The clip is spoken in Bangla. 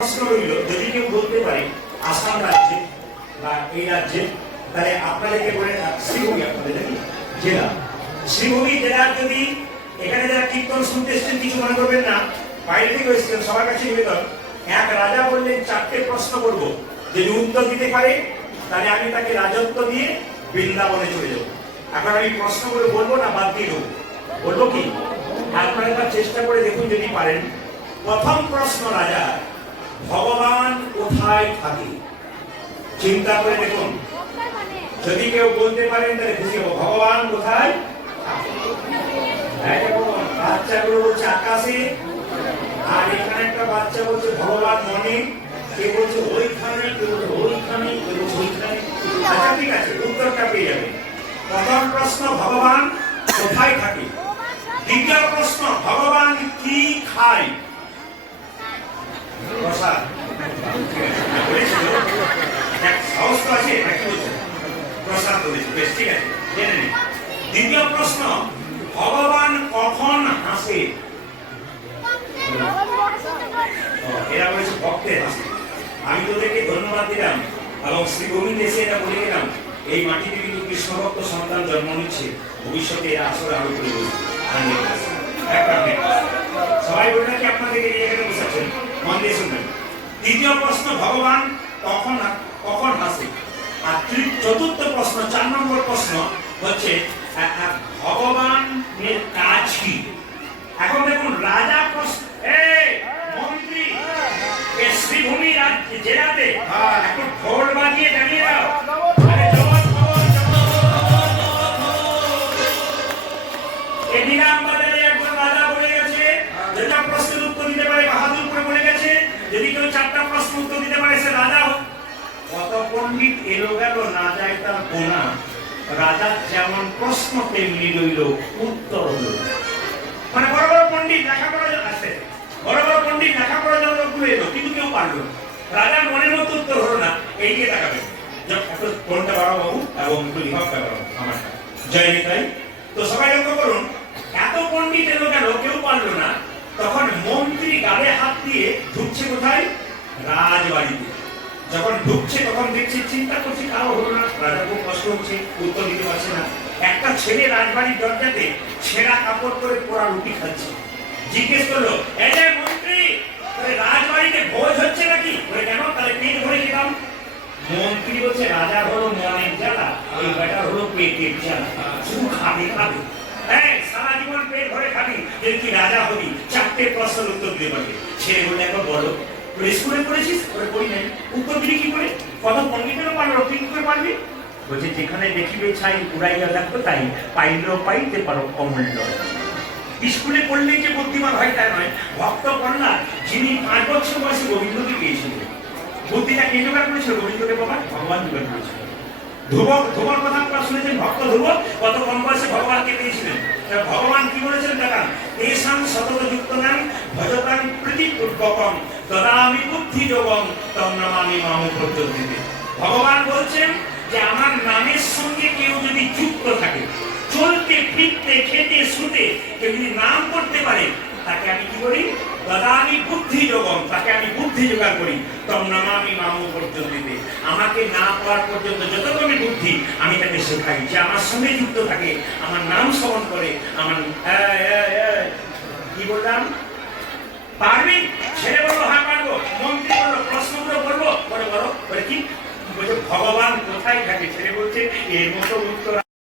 প্রশ্ন রইল, যদি কেউ বলতে পারে আসাম রাজ্যে বা এই রাজ্যে, তাহলে আপনাদেরকে বলে শ্রীভূমি, আপনাদের নাকি জেলা, শ্রীভূমি জেলার যদি এখানে যারা কীর্তন শুনতে এসেছেন কিছু মনে করবেন না, বাইরে থেকে এসেছেন, সবার কাছে নিবেদন, এক রাজা বললেন 4টে প্রশ্ন করব, যদি উত্তর দিতে পারে তাহলে আমি তাকে রাজত্ব দিয়ে বৃন্দাবনে চলে যাব। এখন আমি প্রশ্নগুলো বলবো না, বাদ দিয়ে দেবো, বলবো কি? আপনারা একবার চেষ্টা করে দেখুন যদি পারেন। প্রথম প্রশ্ন রাজা, ভগবান কোথায় থাকে? চিন্তা করে দেখুন, যদি কেউ বলতে পারেন তাহলে খুশি হবো। ভগবান কোথায়? বাচ্চাগুলো বলছে আকাশে, আর এখানে একটা বাচ্চা বলছে ভগবান মনে, কে বলছে ওইখানে, কে বলছে ওইখানে, কে বলছে ওইখানে। আচ্ছা ঠিক আছে, উত্তরটা পেয়ে যাবে। প্রথম প্রশ্ন ভগবান কোথায় থাকে। দ্বিতীয় প্রশ্ন ভগবান কি খায়? প্রসাদ। দ্বিতীয় প্রশ্ন ভগবান কখন হাসে? এরা বলেছে ভক্তের হাসে। আমি তোদেরকে ধন্যবাদ দিলাম এবং শ্রীভূমিতে এসে এটা বলে গেলাম, এই মাটিতে কিন্তু কৃষ্ণ ভক্ত সন্তান জন্ম নিচ্ছে, ভবিষ্যতে এরা আসলে আরো করে বলছে। সবাই বলে নাকি আপনাদেরকে এই জায়গাটা বসাচ্ছেন, মন দিয়ে শুনবেন। তৃতীয় প্রশ্ন ভগবান কখন হাসে। আর চতুর্থ প্রশ্ন, 4 নম্বর প্রশ্ন হচ্ছে ভগবানের কাজ কি? এখন দেখুন রাজা মন্ত্রী শ্রীভূমি জেলাতে এখন ঢোল বাজিয়ে দাঁড়িয়ে দাও, প্রশ্নের উত্তর দিতে পারে বাহাদুর করে বলে গেছে, যদি কেউ 4টা প্রশ্ন উত্তর দিতে পারে সে রাজা। কত পণ্ডিত এলো গেল, না যায় তার গোনা। রাজার যেমন প্রশ্ন তেমনি রইল উত্তর হলো। মানে বড় বড় পণ্ডিত লেখাপড়া আছে, বড় বড় পণ্ডিত লেখাপড়া যেমন লোকগুলো এলো, কিন্তু কেউ পারলো না। রাজার মনের মতো উত্তর হলো না। এই দিয়ে তাকাবে কোনটা বাড়াবো বাবু এবং একটু লিখকটা বাড়াবো আমারটা, জয় নিতাই। তো সবাই লক্ষ্য করুন, এত পণ্ডিত এলো গেল, কেউ পারলো না। তখন মন্ত্রী গালে হাত দিয়ে ঢুকছে কোথায়? রাজবাড়িতে। যখন ঢুকছে তখন দেখছে, চিন্তা করছে কারো হলো না, রাজা খুব কষ্ট হচ্ছে, উত্তর দিতে পারছে না। একটা ছেলে রাজবাড়ির দরজাতে ছেঁড়া কাপড় করে পোড়া রুটি খাচ্ছে। জিজ্ঞেস করলো, এই যে মন্ত্রী, রাজবাড়িতে ভোজ হচ্ছে নাকি? কেন? তাহলে পেট ভরে খেলাম। মন্ত্রী বলছে, রাজার হলো মনের জ্বালা, এই বেটার হলো পেটের জ্বালা, শুধু খাবে খাবে। সারা জীবন পেট ভরে খাবি, এর কি রাজা হবি? 4টে প্রশ্নের উত্তর দিতে পারবে। ছেলে বলে, একবার বলো স্কুলে পড়েছিস? পড়ি নাই। উত্তর দিবি কি করে? কত পণ্ডিতেরও পারো, তুই কি করে পারবি? বলছে, যেখানে দেখিবে ছাই উড়াইয়া লাগতো তাই, পাইলেও পাইতে পারো অমূল্য। স্কুলে পড়লেই যে বুদ্ধিমান হয় তা নয়। ভক্ত কন্যা যিনি 5 বছর বয়সে গোবিন্দকে পেয়েছিলেন, বুদ্ধিটা কে জোগাড় করেছিল? গোবিন্দকে বাবা ভগবান জোগাড় করেছিল। ধ্রুবর কথা আপনারা শুনেছেন, ভক্ত ধ্রুব কত কম বয়সে ভগবানকে পেয়েছিলেন। ভগবান কি বলেছেন দেখা, তেষাং সতত যুক্তনাং ভজতাং প্রীতিপূর্বকং দদামি বুদ্ধি যোগং তং নমামি মাম প্রচোদিতে। ভগবান বলছেন যে আমার নামের সঙ্গে কেউ যদি যুক্ত থাকে, চলতে ফিরতে খেতে শুতে কেউ যদি নাম করতে পারে, তাকে আমি কি করি? দদামি বুদ্ধি যোগং, তাকে আমি বুদ্ধি জোগাড় করি। তং নমামি মাম প্রচোদিতে, আমাকে না পাওয়ার পর্যন্ত যতক্ষণ বুদ্ধি আমি তাকে শেখাই। যে আমার সঙ্গে যুক্ত থাকে, আমার নাম স্মরণ করে, আমার কি বললাম পারবি? ছেলে বলবো হ্যাঁ পারবো। মন্ত্রী বললো প্রশ্নগুলো বলবো, বলে বলো, বলে কি বলছে ভগবান কোথায় থাকে? ছেলে বলছে এর মতো উত্তর